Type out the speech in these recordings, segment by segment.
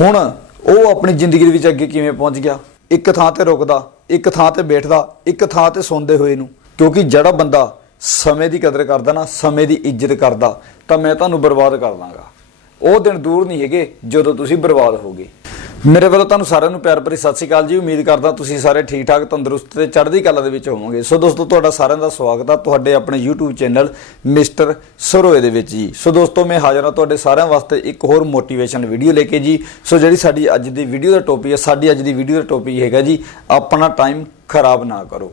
ਹੁਣ ਉਹ ਆਪਣੀ ਜ਼ਿੰਦਗੀ ਦੇ ਵਿੱਚ ਅੱਗੇ ਕਿਵੇਂ ਪਹੁੰਚ ਗਿਆ? ਇੱਕ ਥਾਂ ਤੇ ਰੁਕਦਾ, ਇੱਕ ਥਾਂ ਤੇ ਬੈਠਦਾ, ਇੱਕ ਥਾਂ ਤੇ ਸੌਂਦੇ ਹੋਏ ਨੂੰ। ਕਿਉਂਕਿ ਜਿਹੜਾ ਬੰਦਾ ਸਮੇਂ ਦੀ ਕਦਰ ਕਰਦਾ ਨਾ, ਸਮੇਂ ਦੀ ਇੱਜ਼ਤ ਕਰਦਾ, ਤਾਂ ਮੈਂ ਤੁਹਾਨੂੰ ਬਰਬਾਦ ਕਰ ਦਾਂਗਾ। ਉਹ ਦਿਨ ਦੂਰ ਨਹੀਂ ਹੈਗੇ ਜਦੋਂ ਤੁਸੀਂ ਬਰਬਾਦ ਹੋਗੇ। ਮੇਰੇ ਵੱਲੋਂ ਤੁਹਾਨੂੰ ਸਾਰਿਆਂ ਨੂੰ ਪਿਆਰ ਭਰੀ ਸਤਿ ਸ਼੍ਰੀ ਅਕਾਲ ਜੀ। ਉਮੀਦ ਕਰਦਾ ਤੁਸੀਂ ਸਾਰੇ ਠੀਕ ਠਾਕ ਤੰਦਰੁਸਤ ਤੇ ਚੜ੍ਹਦੀ ਕਲਾ ਦੇ ਵਿੱਚ ਹੋਵੋਗੇ। ਸੋ ਦੋਸਤੋ, ਤੁਹਾਡਾ ਸਾਰਿਆਂ ਦਾ ਸਵਾਗਤ ਆ ਤੁਹਾਡੇ ਆਪਣੇ YouTube ਚੈਨਲ ਮਿਸਟਰ ਸਰੋਏ ਦੇ ਵਿੱਚ ਜੀ। ਸੋ ਦੋਸਤੋ, ਮੈਂ ਹਾਜ਼ਰ ਹਾਂ ਤੁਹਾਡੇ ਸਾਰਿਆਂ ਵਾਸਤੇ ਇੱਕ ਹੋਰ ਮੋਟੀਵੇਸ਼ਨ ਵੀਡੀਓ ਲੈ ਕੇ ਜੀ। ਸੋ ਜਿਹੜੀ ਸਾਡੀ ਅੱਜ ਦੀ ਵੀਡੀਓ ਦਾ ਟੌਪਿਕ ਹੈ, ਸਾਡੀ ਅੱਜ ਦੀ ਵੀਡੀਓ ਦਾ ਟੌਪਿਕ ਹੈਗਾ ਜੀ, ਆਪਣਾ ਟਾਈਮ ਖਰਾਬ ਨਾ ਕਰੋ।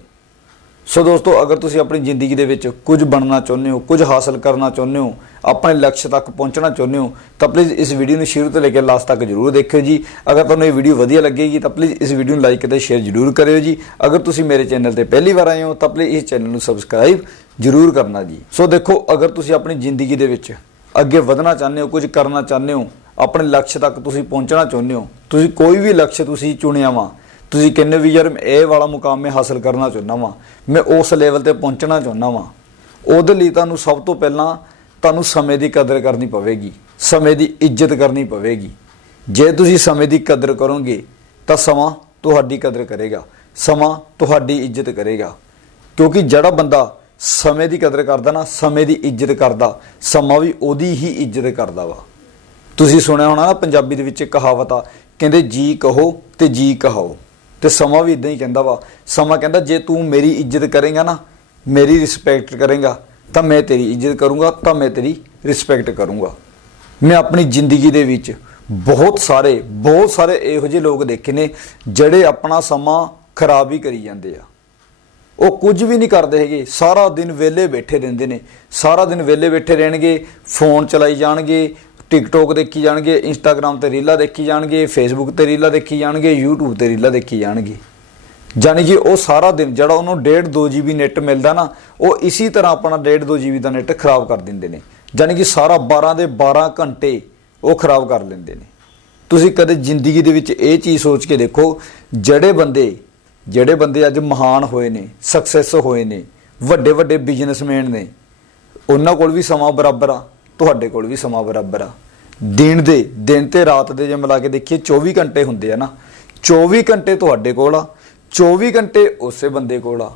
ਸੋ ਦੋਸਤੋ, ਅਗਰ ਤੁਸੀਂ ਆਪਣੀ ਜ਼ਿੰਦਗੀ ਦੇ ਵਿੱਚ ਕੁਝ ਬਣਨਾ ਚਾਹੁੰਦੇ ਹੋ, ਕੁਝ ਹਾਸਲ ਕਰਨਾ ਚਾਹੁੰਦੇ ਹੋ, ਆਪਣੇ ਲਕਸ਼ ਤੱਕ ਪਹੁੰਚਣਾ ਚਾਹੁੰਦੇ ਹੋ, ਤਾਂ ਪਲੀਜ਼ ਇਸ ਵੀਡੀਓ ਨੂੰ ਸ਼ੁਰੂ ਤੋਂ ਲੈ ਕੇ ਲਾਸਟ ਤੱਕ ਜਰੂਰ ਦੇਖਿਓ ਜੀ। ਅਗਰ ਤੁਹਾਨੂੰ ਇਹ ਵੀਡੀਓ ਵਧੀਆ ਲੱਗੇਗੀ, ਤਾਂ ਪਲੀਜ਼ ਇਸ ਵੀਡੀਓ ਨੂੰ ਲਾਈਕ ਅਤੇ ਸ਼ੇਅਰ ਜਰੂਰ ਕਰਿਓ ਜੀ। ਅਗਰ ਤੁਸੀਂ ਮੇਰੇ ਚੈਨਲ ਤੇ ਪਹਿਲੀ ਵਾਰ ਆਏ ਹੋ, ਤਾਂ ਪਲੀਜ਼ ਇਸ ਚੈਨਲ ਨੂੰ ਸਬਸਕ੍ਰਾਈਬ ਜਰੂਰ ਕਰਨਾ ਜੀ। ਸੋ ਦੇਖੋ, ਅਗਰ ਤੁਸੀਂ ਆਪਣੀ ਜ਼ਿੰਦਗੀ ਦੇ ਵਿੱਚ ਅੱਗੇ ਵਧਣਾ ਚਾਹੁੰਦੇ ਹੋ, ਕੁਝ ਕਰਨਾ ਚਾਹੁੰਦੇ ਹੋ, ਆਪਣੇ ਲਕਸ਼ ਤੱਕ ਤੁਸੀਂ ਪਹੁੰਚਣਾ ਚਾਹੁੰਦੇ ਹੋ, ਤੁਸੀਂ ਕੋਈ ਵੀ ਲਕਸ਼ ਤੁਸੀਂ ਚੁਣਿਆ ਵਾ ਤੁਸੀਂ ਕਹਿੰਦੇ ਵੀ ਯਾਰ ਮੈਂ ਇਹ ਵਾਲਾ ਮੁਕਾਮ ਮੈਂ ਹਾਸਲ ਕਰਨਾ ਚਾਹੁੰਦਾ ਵਾਂ, ਮੈਂ ਉਸ ਲੈਵਲ ਤੇ ਪਹੁੰਚਣਾ ਚਾਹੁੰਦਾ ਵਾਂ। ਉਹਦੇ ਲਈ ਤੁਹਾਨੂੰ ਸਭ ਤੋਂ ਪਹਿਲਾਂ ਤੁਹਾਨੂੰ ਸਮੇਂ ਦੀ ਕਦਰ ਕਰਨੀ ਪਵੇਗੀ, ਸਮੇਂ ਦੀ ਇੱਜ਼ਤ ਕਰਨੀ ਪਵੇਗੀ। ਜੇ ਤੁਸੀਂ ਸਮੇਂ ਦੀ ਕਦਰ ਕਰੋਗੇ, ਤਾਂ ਸਮਾਂ ਤੁਹਾਡੀ ਕਦਰ ਕਰੇਗਾ, ਸਮਾਂ ਤੁਹਾਡੀ ਇੱਜ਼ਤ ਕਰੇਗਾ। ਕਿਉਂਕਿ ਜਿਹੜਾ ਬੰਦਾ ਸਮੇਂ ਦੀ ਕਦਰ ਕਰਦਾ ਨਾ, ਸਮੇਂ ਦੀ ਇੱਜ਼ਤ ਕਰਦਾ, ਸਮਾਂ ਵੀ ਉਹਦੀ ਹੀ ਇੱਜ਼ਤ ਕਰਦਾ ਵਾ। ਤੁਸੀਂ ਸੁਣਿਆ ਹੋਣਾ ਨਾ ਪੰਜਾਬੀ ਦੇ ਵਿੱਚ ਕਹਾਵਤ ਆ, ਕਹਿੰਦੇ ਜੀ ਕਹੋ ਤੇ ਜੀ ਕਹਾਓ। ਤੇ ਸਮਾਂ ਵੀ ਇਦਾਂ ਹੀ ਕਹਿੰਦਾ ਵਾ। ਸਮਾਂ ਕਹਿੰਦਾ, ਜੇ ਤੂੰ ਮੇਰੀ ਇੱਜ਼ਤ ਕਰੇਗਾ ਨਾ, ਮੇਰੀ ਰਿਸਪੈਕਟ ਕਰੇਗਾ, ਤਾਂ ਮੈਂ ਤੇਰੀ ਇੱਜ਼ਤ ਕਰੂੰਗਾ, ਤਾਂ ਮੈਂ ਤੇਰੀ ਰਿਸਪੈਕਟ ਕਰੂੰਗਾ। ਮੈਂ ਆਪਣੀ ਜ਼ਿੰਦਗੀ ਦੇ ਵਿੱਚ ਬਹੁਤ ਸਾਰੇ ਬਹੁਤ ਸਾਰੇ ਇਹੋ ਜਿਹੇ ਲੋਕ ਦੇਖੇ ਨੇ, ਜਿਹੜੇ ਆਪਣਾ ਸਮਾਂ ਖਰਾਬ ਹੀ ਕਰੀ ਜਾਂਦੇ ਆ। ਉਹ ਕੁਝ ਵੀ ਨਹੀਂ ਕਰਦੇ ਹੈਗੇ। ਸਾਰਾ ਦਿਨ ਵਿਹਲੇ ਬੈਠੇ ਰਹਿੰਦੇ ਨੇ। ਸਾਰਾ ਦਿਨ ਵਿਹਲੇ ਬੈਠੇ ਰਹਿਣਗੇ, ਫੋਨ ਚਲਾਈ ਜਾਣਗੇ ਟਿਕਟੋਕ ਦੇਖੀ ਜਾਣਗੇ ਇੰਸਟਾਗ੍ਰam ਤੇ ਰੀਲਾਂ ਦੇਖੀ ਜਾਣਗੇ ਫੇਸਬੁੱਕ ਤੇ ਰੀਲਾਂ ਦੇਖੀ ਜਾਣਗੇ, YouTube ਤੇ ਰੀਲਾਂ ਦੇਖੀ ਜਾਣਗੇ। ਜਾਨੀ ਕਿ ਉਹ ਸਾਰਾ ਦਿਨ ਜਿਹੜਾ ਉਹਨੂੰ 1.5 2 GB ਨੈਟ ਮਿਲਦਾ ਨਾ, ਉਹ ਇਸੇ ਤਰ੍ਹਾਂ ਆਪਣਾ 1.5 2 GB ਦਾ ਨੈਟ ਖਰਾਬ ਕਰ ਦਿੰਦੇ ਨੇ। ਜਾਨੀ ਕਿ ਸਾਰਾ 12 ਦੇ 12 ਘੰਟੇ ਉਹ ਖਰਾਬ ਕਰ ਲੈਂਦੇ ਨੇ। ਤੁਸੀਂ ਕਦੇ ਜ਼ਿੰਦਗੀ ਦੇ ਵਿੱਚ ਇਹ ਚੀਜ਼ ਸੋਚ ਕੇ ਦੇਖੋ, ਜਿਹੜੇ ਬੰਦੇ ਜਿਹੜੇ ਬੰਦੇ ਅੱਜ ਮਹਾਨ ਹੋਏ ਨੇ ਸਕਸੈਸ ਹੋਏ ਨੇ ਵੱਡੇ ਵੱਡੇ ਬਿਜ਼ਨਸਮੈਨ ਨੇ, ਉਹਨਾਂ ਕੋਲ ਵੀ ਸਮਾਂ ਬਰਾਬਰ ਆ। ਤੁਹਾਡੇ ਕੋਲ ਵੀ ਸਮਾਂ ਬਰਾਬਰ ਆ। ਦਿਨ ਦੇ, ਦਿਨ ਤੇ ਰਾਤ ਦੇ ਜੇ ਮਿਲਾ ਕੇ ਦੇਖੀਏ 24 ਘੰਟੇ ਹੁੰਦੇ ਆ ਨਾ। 24 ਘੰਟੇ ਤੁਹਾਡੇ ਕੋਲ ਆ 24 ਘੰਟੇ ਉਸੇ ਬੰਦੇ ਕੋਲ ਆ।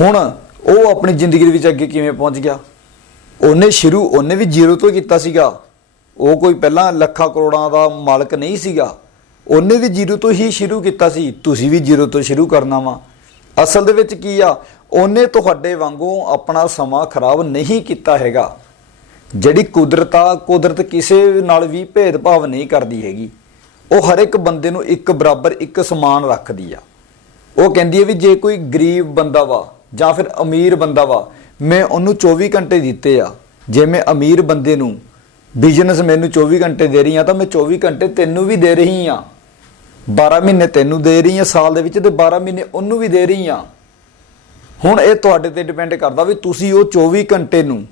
ਹੁਣ ਉਹ ਆਪਣੀ ਜ਼ਿੰਦਗੀ ਦੇ ਵਿੱਚ ਅੱਗੇ ਕਿਵੇਂ ਪਹੁੰਚ ਗਿਆ? ਉਹਨੇ ਸ਼ੁਰੂ, ਉਹਨੇ ਵੀ ਜ਼ੀਰੋ ਤੋਂ ਕੀਤਾ ਸੀਗਾ। ਉਹ ਕੋਈ ਪਹਿਲਾਂ ਲੱਖਾਂ ਕਰੋੜਾਂ ਦਾ ਮਾਲਕ ਨਹੀਂ ਸੀਗਾ। ਉਹਨੇ ਵੀ ਜ਼ੀਰੋ ਤੋਂ ਹੀ ਸ਼ੁਰੂ ਕੀਤਾ ਸੀ। ਤੁਸੀਂ ਵੀ ਜ਼ੀਰੋ ਤੋਂ ਸ਼ੁਰੂ ਕਰਨਾ ਵਾ। ਅਸਲ ਦੇ ਵਿੱਚ ਕੀ ਆ? ਉਹਨੇ ਤੁਹਾਡੇ ਵਾਂਗੂ ਆਪਣਾ ਸਮਾਂ ਖਰਾਬ ਨਹੀਂ ਕੀਤਾ ਹੈਗਾ। ਜਿਹੜੀ ਕੁਦਰਤ ਆ, ਕੁਦਰਤ ਕਿਸੇ ਨਾਲ ਵੀ ਭੇਦਭਾਵ ਨਹੀਂ ਕਰਦੀ ਹੈਗੀ। ਉਹ ਹਰ ਇੱਕ ਬੰਦੇ ਨੂੰ ਇੱਕ ਬਰਾਬਰ, ਇੱਕ ਸਮਾਨ ਰੱਖਦੀ ਆ। ਉਹ ਕਹਿੰਦੀ ਹੈ ਵੀ ਜੇ ਕੋਈ ਗਰੀਬ ਬੰਦਾ ਵਾ ਜਾਂ ਫਿਰ ਅਮੀਰ ਬੰਦਾ ਵਾ, ਮੈਂ ਉਹਨੂੰ 24 ਘੰਟੇ ਦਿੱਤੇ ਆ। ਜੇ ਮੈਂ ਅਮੀਰ ਬੰਦੇ ਨੂੰ ਬਿਜ਼ਨਸ ਮੈਨੂੰ 24 ਘੰਟੇ ਦੇ ਰਹੀ ਆ, ਤਾਂ ਮੈਂ 24 ਘੰਟੇ ਤੈਨੂੰ ਵੀ ਦੇ ਰਹੀ ਆ। 12 ਮਹੀਨੇ ਤੈਨੂੰ ਦੇ ਰਹੀ ਆ ਸਾਲ ਦੇ ਵਿੱਚ ਤੇ 12 ਮਹੀਨੇ ਉਹਨੂੰ ਵੀ ਦੇ ਰਹੀ ਆ। ਹੁਣ ਇਹ ਤੁਹਾਡੇ ਤੇ ਡਿਪੈਂਡ ਕਰਦਾ ਵੀ ਤੁਸੀਂ ਉਹ 24 ਘੰਟੇ ਨੂੰ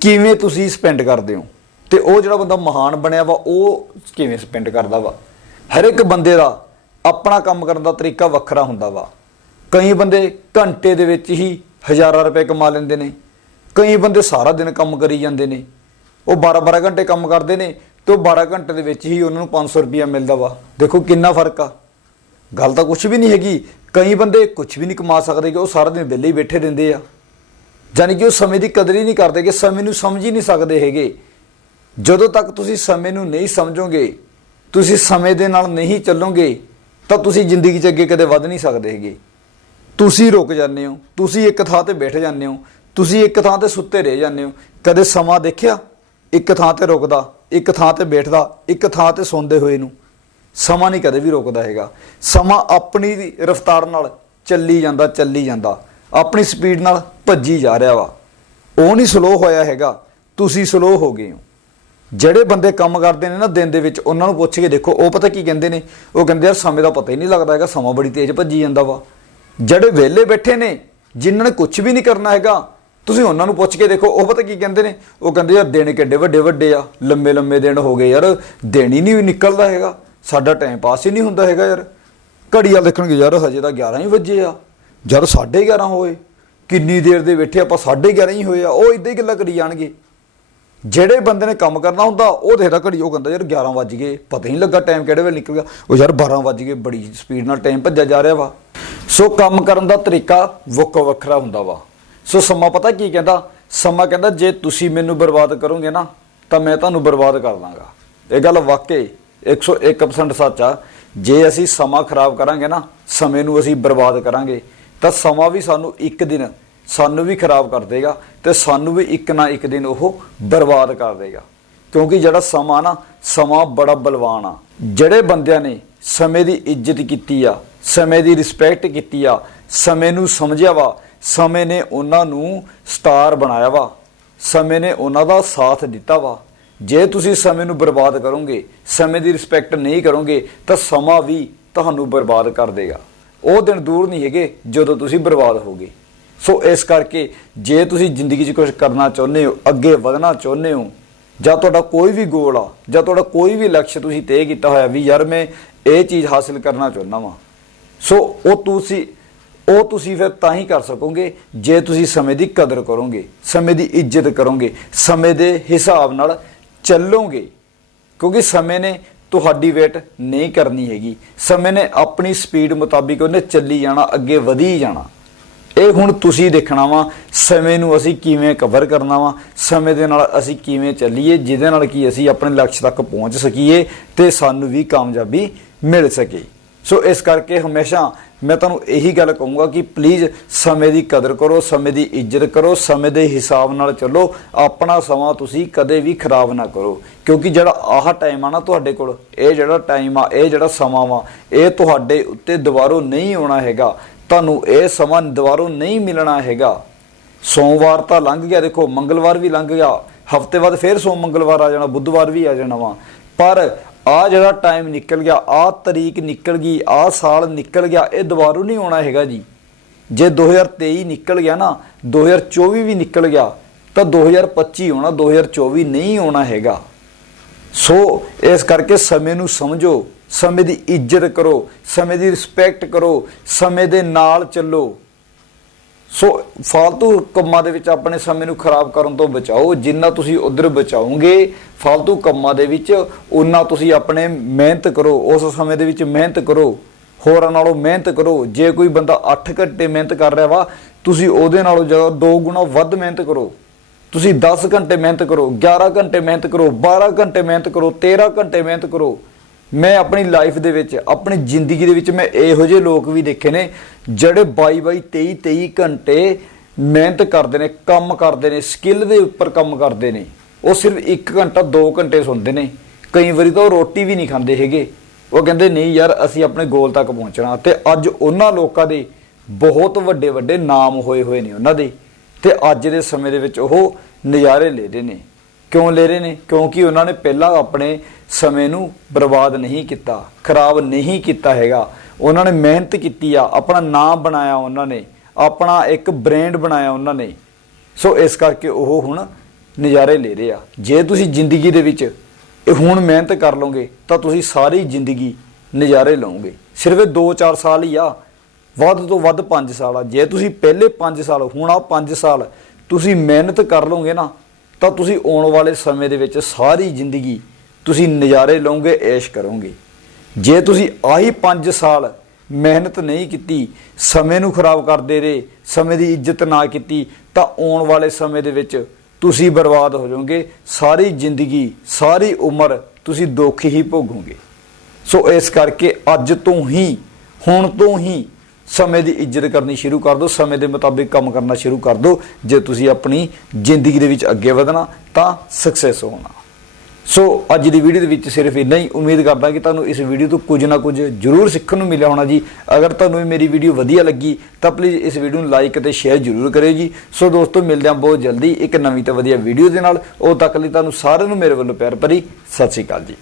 ਕਿਵੇਂ ਤੁਸੀਂ ਸਪੈਂਡ ਕਰਦੇ ਹੋ? ਤੇ ਉਹ ਜਿਹੜਾ ਬੰਦਾ ਮਹਾਨ ਬਣਿਆ ਵਾ, ਉਹ ਕਿਵੇਂ ਸਪੈਂਡ ਕਰਦਾ ਵਾ? ਹਰ ਇੱਕ ਬੰਦੇ ਦਾ ਆਪਣਾ ਕੰਮ ਕਰਨ ਦਾ ਤਰੀਕਾ ਵੱਖਰਾ ਹੁੰਦਾ ਵਾ। ਕਈ ਬੰਦੇ ਘੰਟੇ ਦੇ ਵਿੱਚ ਹੀ ਹਜ਼ਾਰਾਂ ਰੁਪਏ ਕਮਾ ਲੈਂਦੇ ਨੇ। ਕਈ ਬੰਦੇ ਸਾਰਾ ਦਿਨ ਕੰਮ ਕਰੀ ਜਾਂਦੇ ਨੇ। ਉਹ 12-12 ਘੰਟੇ ਕੰਮ ਕਰਦੇ ਨੇ ਤੇ ਉਹ 12 ਘੰਟੇ ਦੇ ਵਿੱਚ ਹੀ ਉਹਨਾਂ ਨੂੰ 500 ਰੁਪਇਆ ਮਿਲਦਾ ਵਾ। ਦੇਖੋ ਕਿੰਨਾ ਫ਼ਰਕ ਆ। ਗੱਲ ਤਾਂ ਕੁਝ ਵੀ ਨਹੀਂ ਹੈਗੀ। ਕਈ ਬੰਦੇ ਕੁਝ ਵੀ ਨਹੀਂ ਕਮਾ ਸਕਦੇ ਕਿ ਉਹ ਸਾਰਾ ਦਿਨ ਵਿਹਲੇ ਹੀ ਬੈਠੇ ਰਹਿੰਦੇ ਆ। ਯਾਨੀ ਕਿ ਉਹ ਸਮੇਂ ਦੀ ਕਦਰ ਹੀ ਨਹੀਂ ਕਰਦੇ ਕਿ ਸਮੇਂ ਨੂੰ ਸਮਝ ਹੀ ਨਹੀਂ ਸਕਦੇ ਹੈਗੇ। ਜਦੋਂ ਤੱਕ ਤੁਸੀਂ ਸਮੇਂ ਨੂੰ ਨਹੀਂ ਸਮਝੋਗੇ, ਤੁਸੀਂ ਸਮੇਂ ਦੇ ਨਾਲ ਨਹੀਂ ਚੱਲੋਗੇ, ਤਾਂ ਤੁਸੀਂ ਜ਼ਿੰਦਗੀ 'ਚ ਅੱਗੇ ਕਦੇ ਵੱਧ ਨਹੀਂ ਸਕਦੇ ਹੈਗੇ। ਤੁਸੀਂ ਰੁਕ ਜਾਂਦੇ ਹੋ, ਤੁਸੀਂ ਇੱਕ ਥਾਂ ਤੇ ਬੈਠ ਜਾਂਦੇ ਹੋ, ਤੁਸੀਂ ਇੱਕ ਥਾਂ ਤੇ ਸੁੱਤੇ ਰਹਿ ਜਾਂਦੇ ਹੋ। ਕਦੇ ਸਮਾਂ ਦੇਖਿਆ? ਇੱਕ ਥਾਂ ਤੇ ਰੁਕਦਾ, ਇੱਕ ਥਾਂ ਤੇ ਬੈਠਦਾ, ਇੱਕ ਥਾਂ ਤੇ ਸੌਂਦੇ ਹੋਏ ਨੂੰ। ਸਮਾਂ ਨਹੀਂ ਕਦੇ ਵੀ ਰੁਕਦਾ ਹੈਗਾ। ਸਮਾਂ ਆਪਣੀ ਰਫ਼ਤਾਰ ਨਾਲ ਚੱਲੀ ਜਾਂਦਾ ਚੱਲੀ ਜਾਂਦਾ। ਆਪਣੀ ਸਪੀਡ ਨਾਲ ਭੱਜੀ ਜਾ ਰਿਹਾ ਵਾ। ਉਹ ਨਹੀਂ ਸਲੋ ਹੋਇਆ ਹੈਗਾ। ਤੁਸੀਂ ਸਲੋ ਹੋ ਗਏ ਹੋ। ਜਿਹੜੇ ਬੰਦੇ ਕੰਮ ਕਰਦੇ ਨੇ ਨਾ ਦਿਨ ਦੇ ਵਿੱਚ, ਉਹਨਾਂ ਨੂੰ ਪੁੱਛ ਕੇ ਦੇਖੋ। ਉਹ ਪਤਾ ਕੀ ਕਹਿੰਦੇ ਨੇ? ਉਹ ਕਹਿੰਦੇ, ਯਾਰ, ਸਮੇਂ ਦਾ ਪਤਾ ਹੀ ਨਹੀਂ ਲੱਗਦਾ ਹੈਗਾ। ਸਮਾਂ ਬੜੀ ਤੇਜ਼ ਭੱਜੀ ਜਾਂਦਾ ਵਾ। ਜਿਹੜੇ ਵਿਹਲੇ ਬੈਠੇ ਨੇ, ਜਿਨ੍ਹਾਂ ਨੇ ਕੁਝ ਵੀ ਨਹੀਂ ਕਰਨਾ ਹੈਗਾ, ਤੁਸੀਂ ਉਹਨਾਂ ਨੂੰ ਪੁੱਛ ਕੇ ਦੇਖੋ। ਉਹ ਪਤਾ ਕੀ ਕਹਿੰਦੇ ਨੇ? ਉਹ ਕਹਿੰਦੇ, ਯਾਰ, ਦਿਨ ਕਿੱਡੇ ਵੱਡੇ ਵੱਡੇ ਆ। ਲੰਮੇ ਲੰਮੇ ਦਿਨ ਹੋ ਗਏ ਯਾਰ। ਦਿਨ ਹੀ ਨਹੀਂ ਨਿਕਲਦਾ ਹੈਗਾ। ਸਾਡਾ ਟਾਈਮ ਪਾਸ ਹੀ ਨਹੀਂ ਹੁੰਦਾ ਹੈਗਾ ਯਾਰ। ਘੜੀ ਵਾਲ ਦੇਖਣਗੇ, ਯਾਰ, ਹਜੇ ਤਾਂ 11 ਹੀ ਵਜੇ ਆ। ਜਦ 11:30 ਹੋਏ, ਕਿੰਨੀ ਦੇਰ ਦੇ ਬੈਠੇ ਆਪਾਂ 11:30 ਹੀ ਹੋਏ ਆ, ਉਹ ਇਦਾਂ ਹੀ ਗੱਲਾਂ ਕਰੀ ਜਾਣਗੇ। ਜਿਹੜੇ ਬੰਦੇ ਨੇ ਕੰਮ ਕਰਨਾ ਹੁੰਦਾ, ਉਹ ਦੇਖਦਾ ਘੜੀ ਉਹ ਕਹਿੰਦਾ, ਯਾਰ 11 ਵੱਜ ਗਏ, ਪਤਾ ਹੀ ਨਹੀਂ ਲੱਗਾ ਟਾਈਮ ਕਿਹੜੇ ਵੇਲੇ ਨਿਕਲ ਗਿਆ। ਉਹ ਯਾਰ 12 ਵੱਜ ਗਏ, ਬੜੀ ਸਪੀਡ ਨਾਲ ਟਾਈਮ ਭੱਜਿਆ ਜਾ ਰਿਹਾ ਵਾ। ਸੋ ਕੰਮ ਕਰਨ ਦਾ ਤਰੀਕਾ ਵੱਖੋ ਵੱਖਰਾ ਹੁੰਦਾ ਵਾ। ਸੋ ਸਮਾਂ ਪਤਾ ਕੀ ਕਹਿੰਦਾ? ਸਮਾਂ ਕਹਿੰਦਾ, ਜੇ ਤੁਸੀਂ ਮੈਨੂੰ ਬਰਬਾਦ ਕਰੋਗੇ ਨਾ, ਤਾਂ ਮੈਂ ਤੁਹਾਨੂੰ ਬਰਬਾਦ ਕਰ ਦਾਂਗਾ। ਇਹ ਗੱਲ ਵਾਕਈ 101% ਸੱਚ ਆ। ਜੇ ਅਸੀਂ ਸਮਾਂ ਖਰਾਬ ਕਰਾਂਗੇ ਨਾ, ਸਮੇਂ ਨੂੰ ਅਸੀਂ ਬਰਬਾਦ ਕਰਾਂਗੇ। ਤਾਂ ਸਮਾਂ ਵੀ ਸਾਨੂੰ ਇੱਕ ਦਿਨ ਸਾਨੂੰ ਵੀ ਖਰਾਬ ਕਰ ਦੇਗਾ ਤੇ ਸਾਨੂੰ ਵੀ ਇੱਕ ਨਾ ਇੱਕ ਦਿਨ ਉਹ ਬਰਬਾਦ ਕਰ ਦੇਗਾ। ਕਿਉਂਕਿ ਜਿਹੜਾ ਸਮਾਂ ਨਾ, ਸਮਾਂ ਬੜਾ ਬਲਵਾਨ ਆ। ਜਿਹੜੇ ਬੰਦਿਆਂ ਨੇ ਸਮੇਂ ਦੀ ਇੱਜ਼ਤ ਕੀਤੀ ਆ, ਸਮੇਂ ਦੀ ਰਿਸਪੈਕਟ ਕੀਤੀ ਆ, ਸਮੇਂ ਨੂੰ ਸਮਝਿਆ ਵਾ, ਸਮੇਂ ਨੇ ਉਹਨਾਂ ਨੂੰ ਸਟਾਰ ਬਣਾਇਆ ਵਾ, ਸਮੇਂ ਨੇ ਉਹਨਾਂ ਦਾ ਸਾਥ ਦਿੱਤਾ ਵਾ। ਜੇ ਤੁਸੀਂ ਸਮੇਂ ਨੂੰ ਬਰਬਾਦ ਕਰੋਗੇ, ਸਮੇਂ ਦੀ ਰਿਸਪੈਕਟ ਨਹੀਂ ਕਰੋਗੇ, ਤਾਂ ਸਮਾਂ ਵੀ ਤੁਹਾਨੂੰ ਬਰਬਾਦ ਕਰ ਦੇਗਾ। ਉਹ ਦਿਨ ਦੂਰ ਨਹੀਂ ਹੈਗੇ ਜਦੋਂ ਤੁਸੀਂ ਬਰਬਾਦ ਹੋਗੇ। ਸੋ ਇਸ ਕਰਕੇ ਜੇ ਤੁਸੀਂ ਜ਼ਿੰਦਗੀ 'ਚ ਕੁਝ ਕਰਨਾ ਚਾਹੁੰਦੇ ਹੋ, ਅੱਗੇ ਵਧਣਾ ਚਾਹੁੰਦੇ ਹੋ, ਜਾਂ ਤੁਹਾਡਾ ਕੋਈ ਵੀ ਗੋਲ ਆ, ਜਾਂ ਤੁਹਾਡਾ ਕੋਈ ਵੀ ਲਕਸ਼ ਤੁਸੀਂ ਤੈਅ ਕੀਤਾ ਹੋਇਆ ਵੀ ਯਾਰ ਮੈਂ ਇਹ ਚੀਜ਼ ਹਾਸਿਲ ਕਰਨਾ ਚਾਹੁੰਦਾ ਵਾਂ। ਸੋ ਉਹ ਤੁਸੀਂ ਉਹ ਤੁਸੀਂ ਫਿਰ ਤਾਂ ਹੀ ਕਰ ਸਕੋਗੇ ਜੇ ਤੁਸੀਂ ਸਮੇਂ ਦੀ ਕਦਰ ਕਰੋਗੇ, ਸਮੇਂ ਦੀ ਇੱਜ਼ਤ ਕਰੋਗੇ, ਸਮੇਂ ਦੇ ਹਿਸਾਬ ਨਾਲ ਚੱਲੋਗੇ। ਕਿਉਂਕਿ ਸਮੇਂ ਨੇ ਤੁਹਾਡੀ ਵੇਟ ਨਹੀਂ ਕਰਨੀ ਹੈਗੀ। ਸਮੇਂ ਨੇ ਆਪਣੀ ਸਪੀਡ ਮੁਤਾਬਿਕ ਉਹਨੇ ਚੱਲੀ ਜਾਣਾ, ਅੱਗੇ ਵਧੀ ਜਾਣਾ। ਇਹ ਹੁਣ ਤੁਸੀਂ ਦੇਖਣਾ ਵਾ, ਸਮੇਂ ਨੂੰ ਅਸੀਂ ਕਿਵੇਂ ਕਵਰ ਕਰਨਾ ਵਾ, ਸਮੇਂ ਦੇ ਨਾਲ ਅਸੀਂ ਕਿਵੇਂ ਚੱਲੀਏ, ਜਿਹਦੇ ਨਾਲ ਕਿ ਅਸੀਂ ਆਪਣੇ ਲਕਸ਼ ਤੱਕ ਪਹੁੰਚ ਸਕੀਏ ਤੇ ਸਾਨੂੰ ਵੀ ਕਾਮਯਾਬੀ ਮਿਲ ਸਕੇ। ਸੋ ਇਸ ਕਰਕੇ ਹਮੇਸ਼ਾ ਮੈਂ ਤੁਹਾਨੂੰ ਇਹੀ ਗੱਲ ਕਹੂੰਗਾ ਕਿ ਪਲੀਜ਼ ਸਮੇਂ ਦੀ ਕਦਰ ਕਰੋ, ਸਮੇਂ ਦੀ ਇੱਜ਼ਤ ਕਰੋ, ਸਮੇਂ ਦੇ ਹਿਸਾਬ ਨਾਲ ਚੱਲੋ, ਆਪਣਾ ਸਮਾਂ ਤੁਸੀਂ ਕਦੇ ਵੀ ਖਰਾਬ ਨਾ ਕਰੋ। ਕਿਉਂਕਿ ਜਿਹੜਾ ਆਹ ਟਾਈਮ ਆ ਨਾ ਤੁਹਾਡੇ ਕੋਲ, ਇਹ ਜਿਹੜਾ ਟਾਈਮ ਆ, ਇਹ ਜਿਹੜਾ ਸਮਾਂ ਵਾ, ਇਹ ਤੁਹਾਡੇ ਉੱਤੇ ਦੁਬਾਰੋਂ ਨਹੀਂ ਆਉਣਾ ਹੈਗਾ। ਤੁਹਾਨੂੰ ਇਹ ਸਮਾਂ ਦੁਬਾਰੋਂ ਨਹੀਂ ਮਿਲਣਾ ਹੈਗਾ। ਸੋਮਵਾਰ ਤਾਂ ਲੰਘ ਗਿਆ, ਦੇਖੋ ਮੰਗਲਵਾਰ ਵੀ ਲੰਘ ਗਿਆ, ਹਫ਼ਤੇ ਬਾਅਦ ਫੇਰ ਸੋਮ ਮੰਗਲਵਾਰ ਆ ਜਾਣਾ, ਬੁੱਧਵਾਰ ਵੀ ਆ ਜਾਣਾ ਵਾ। ਪਰ ਆ ਜਿਹੜਾ ਟਾਈਮ ਨਿਕਲ ਗਿਆ, ਆ ਤਰੀਕ ਨਿਕਲ ਗਈ, ਆ ਸਾਲ ਨਿਕਲ ਗਿਆ, ਇਹ ਦੁਬਾਰਾ ਨਹੀਂ ਆਉਣਾ ਹੈਗਾ ਜੀ। ਜੇ 2023 ਨਿਕਲ ਗਿਆ ਨਾ 2024 ਵੀ ਨਿਕਲ ਗਿਆ, ਤਾਂ 2025 ਆਉਣਾ 2024 ਨਹੀਂ ਆਉਣਾ ਹੈਗਾ। ਸੋ ਇਸ ਕਰਕੇ ਸਮੇਂ ਨੂੰ ਸਮਝੋ, ਸਮੇਂ ਦੀ ਇੱਜ਼ਤ ਕਰੋ, ਸਮੇਂ ਦੀ ਰਿਸਪੈਕਟ ਕਰੋ, ਸਮੇਂ ਦੇ ਨਾਲ ਚੱਲੋ। ਸੋ ਫਾਲਤੂ ਕੰਮਾਂ ਦੇ ਵਿੱਚ ਆਪਣੇ ਸਮੇਂ ਨੂੰ ਖਰਾਬ ਕਰਨ ਤੋਂ ਬਚਾਓ, ਜਿੰਨਾ ਤੁਸੀਂ ਉਧਰ ਬਚਾਓਗੇ, ਫਾਲਤੂ ਕੰਮਾਂ ਦੇ ਵਿੱਚ ਉਨਾ ਤੁਸੀਂ ਆਪਣੇ ਮਿਹਨਤ ਕਰੋ, ਉਸ ਸਮੇਂ ਦੇ ਵਿੱਚ ਮਿਹਨਤ ਕਰੋ, ਹੋਰਾਂ ਨਾਲੋਂ ਮਿਹਨਤ ਕਰੋ। ਜੇ ਕੋਈ ਬੰਦਾ 8 ਘੰਟੇ ਮਿਹਨਤ ਕਰ ਰਿਹਾ ਵਾ, ਤੁਸੀਂ ਉਹਦੇ ਨਾਲੋਂ ਜ਼ਿਆਦਾ 2 ਗੁਣਾ ਵੱਧ ਮਿਹਨਤ ਕਰੋ। ਤੁਸੀਂ 10 ਘੰਟੇ ਮਿਹਨਤ ਕਰੋ 11 ਘੰਟੇ ਮਿਹਨਤ ਕਰੋ 12 ਘੰਟੇ ਮਿਹਨਤ ਕਰੋ 13 ਘੰਟੇ ਮਿਹਨਤ ਕਰੋ। ਮੈਂ ਆਪਣੀ ਲਾਈਫ ਦੇ ਵਿੱਚ, ਆਪਣੀ ਜ਼ਿੰਦਗੀ ਦੇ ਵਿੱਚ ਮੈਂ ਇਹੋ ਜਿਹੇ ਲੋਕ ਵੀ ਦੇਖੇ ਨੇ, ਜਿਹੜੇ 22 22 23 23 ਘੰਟੇ ਮਿਹਨਤ ਕਰਦੇ ਨੇ, ਕੰਮ ਕਰਦੇ ਨੇ ਸਕਿੱਲ ਦੇ ਉੱਪਰ ਕੰਮ ਕਰਦੇ ਨੇ। ਉਹ ਸਿਰਫ 1 ਘੰਟਾ 2 ਘੰਟੇ ਸੌਂਦੇ ਨੇ। ਕਈ ਵਾਰੀ ਤਾਂ ਉਹ ਰੋਟੀ ਵੀ ਨਹੀਂ ਖਾਂਦੇ ਹੈਗੇ। ਉਹ ਕਹਿੰਦੇ, ਨਹੀਂ ਯਾਰ, ਅਸੀਂ ਆਪਣੇ ਗੋਲ ਤੱਕ ਪਹੁੰਚਣਾ। ਤੇ ਅੱਜ ਉਹਨਾਂ ਲੋਕਾਂ ਦੇ ਬਹੁਤ ਵੱਡੇ ਵੱਡੇ ਨਾਮ ਹੋਏ ਹੋਏ ਨੇ ਉਹਨਾਂ ਦੇ। ਤੇ ਅੱਜ ਦੇ ਸਮੇਂ ਦੇ ਵਿੱਚ ਉਹ ਨਜ਼ਾਰੇ ਲੈ ਰਹੇ ਨੇ। ਕਿਉਂ ਲੈ ਰਹੇ ਨੇ? ਕਿਉਂਕਿ ਉਹਨਾਂ ਨੇ ਪਹਿਲਾਂ ਆਪਣੇ ਸਮੇਂ ਨੂੰ ਬਰਬਾਦ ਨਹੀਂ ਕੀਤਾ, ਖਰਾਬ ਨਹੀਂ ਕੀਤਾ ਹੈਗਾ। ਉਹਨਾਂ ਨੇ ਮਿਹਨਤ ਕੀਤੀ ਆ, ਆਪਣਾ ਨਾਮ ਬਣਾਇਆ ਉਹਨਾਂ ਨੇ, ਆਪਣਾ ਇੱਕ ਬ੍ਰਾਂਡ ਬਣਾਇਆ ਉਹਨਾਂ ਨੇ। ਸੋ ਇਸ ਕਰਕੇ ਉਹ ਹੁਣ ਨਜ਼ਾਰੇ ਲੈ ਰਹੇ ਆ। ਜੇ ਤੁਸੀਂ ਜ਼ਿੰਦਗੀ ਦੇ ਵਿੱਚ ਇਹ ਹੁਣ ਮਿਹਨਤ ਕਰ ਲਓਗੇ, ਤਾਂ ਤੁਸੀਂ ਸਾਰੀ ਜ਼ਿੰਦਗੀ ਨਜ਼ਾਰੇ ਲਓਗੇ। ਸਿਰਫ 2-4 ਸਾਲ ਹੀ ਆ, ਵੱਧ ਤੋਂ ਵੱਧ 5 ਸਾਲ ਆ। ਜੇ ਤੁਸੀਂ ਪਹਿਲੇ 5 ਸਾਲ, ਹੁਣ ਆ 5 ਸਾਲ ਤੁਸੀਂ ਮਿਹਨਤ ਕਰ ਲਓਗੇ ਨਾ ਤਾਂ ਤੁਸੀਂ ਆਉਣ ਵਾਲੇ ਸਮੇਂ ਦੇ ਵਿੱਚ ਸਾਰੀ ਜ਼ਿੰਦਗੀ ਤੁਸੀਂ ਨਜ਼ਾਰੇ ਲਓਗੇ, ਐਸ਼ ਕਰੋਗੇ। ਜੇ ਤੁਸੀਂ ਆਹੀ 5 ਸਾਲ ਮਿਹਨਤ ਨਹੀਂ ਕੀਤੀ, ਸਮੇਂ ਨੂੰ ਖਰਾਬ ਕਰਦੇ ਰਹੇ, ਸਮੇਂ ਦੀ ਇੱਜ਼ਤ ਨਾ ਕੀਤੀ, ਤਾਂ ਆਉਣ ਵਾਲੇ ਸਮੇਂ ਦੇ ਵਿੱਚ ਤੁਸੀਂ ਬਰਬਾਦ ਹੋ ਜਾਓਗੇ। ਸਾਰੀ ਜ਼ਿੰਦਗੀ, ਸਾਰੀ ਉਮਰ ਤੁਸੀਂ ਦੁੱਖ ਹੀ ਭੋਗੋਗੇ। ਸੋ ਇਸ ਕਰਕੇ ਅੱਜ ਤੋਂ ਹੀ, ਹੁਣ ਤੋਂ ਹੀ ਸਮੇਂ ਦੀ ਇੱਜ਼ਤ ਕਰਨੀ ਸ਼ੁਰੂ ਕਰ ਦਿਓ, ਸਮੇਂ ਦੇ ਮੁਤਾਬਿਕ ਕੰਮ ਕਰਨਾ ਸ਼ੁਰੂ ਕਰ ਦਿਓ। ਜੇ ਤੁਸੀਂ ਆਪਣੀ ਜ਼ਿੰਦਗੀ ਦੇ ਵਿੱਚ ਅੱਗੇ ਵਧਣਾ, ਤਾਂ ਸਕਸੈਸ ਹੋਣਾ। ਸੋ ਅੱਜ ਦੀ ਵੀਡੀਓ ਦੇ ਵਿੱਚ ਸਿਰਫ ਇੰਨਾ ਹੀ। ਉਮੀਦ ਕਰਦਾ ਕਿ ਤੁਹਾਨੂੰ ਇਸ ਵੀਡੀਓ ਤੋਂ ਕੁਝ ਨਾ ਕੁਝ ਜ਼ਰੂਰ ਸਿੱਖਣ ਨੂੰ ਮਿਲਿਆ ਹੋਣਾ ਜੀ। ਅਗਰ ਤੁਹਾਨੂੰ ਇਹ ਮੇਰੀ ਵੀਡੀਓ ਵਧੀਆ ਲੱਗੀ, ਤਾਂ ਪਲੀਜ਼ ਇਸ ਵੀਡੀਓ ਨੂੰ ਲਾਈਕ ਅਤੇ ਸ਼ੇਅਰ ਜ਼ਰੂਰ ਕਰਿਓ ਜੀ। ਸੋ ਦੋਸਤੋ, ਮਿਲਦੇ ਹਾਂ ਬਹੁਤ ਜਲਦੀ ਇੱਕ ਨਵੀਂ ਤੇ ਵਧੀਆ ਵੀਡੀਓ ਦੇ ਨਾਲ। ਉਦੋਂ ਤੱਕ ਲਈ ਤੁਹਾਨੂੰ ਸਾਰਿਆਂ ਨੂੰ ਮੇਰੇ ਵੱਲੋਂ ਪਿਆਰ ਭਰੀ ਸਤਿ ਸ਼੍ਰੀ ਅਕਾਲ ਜੀ।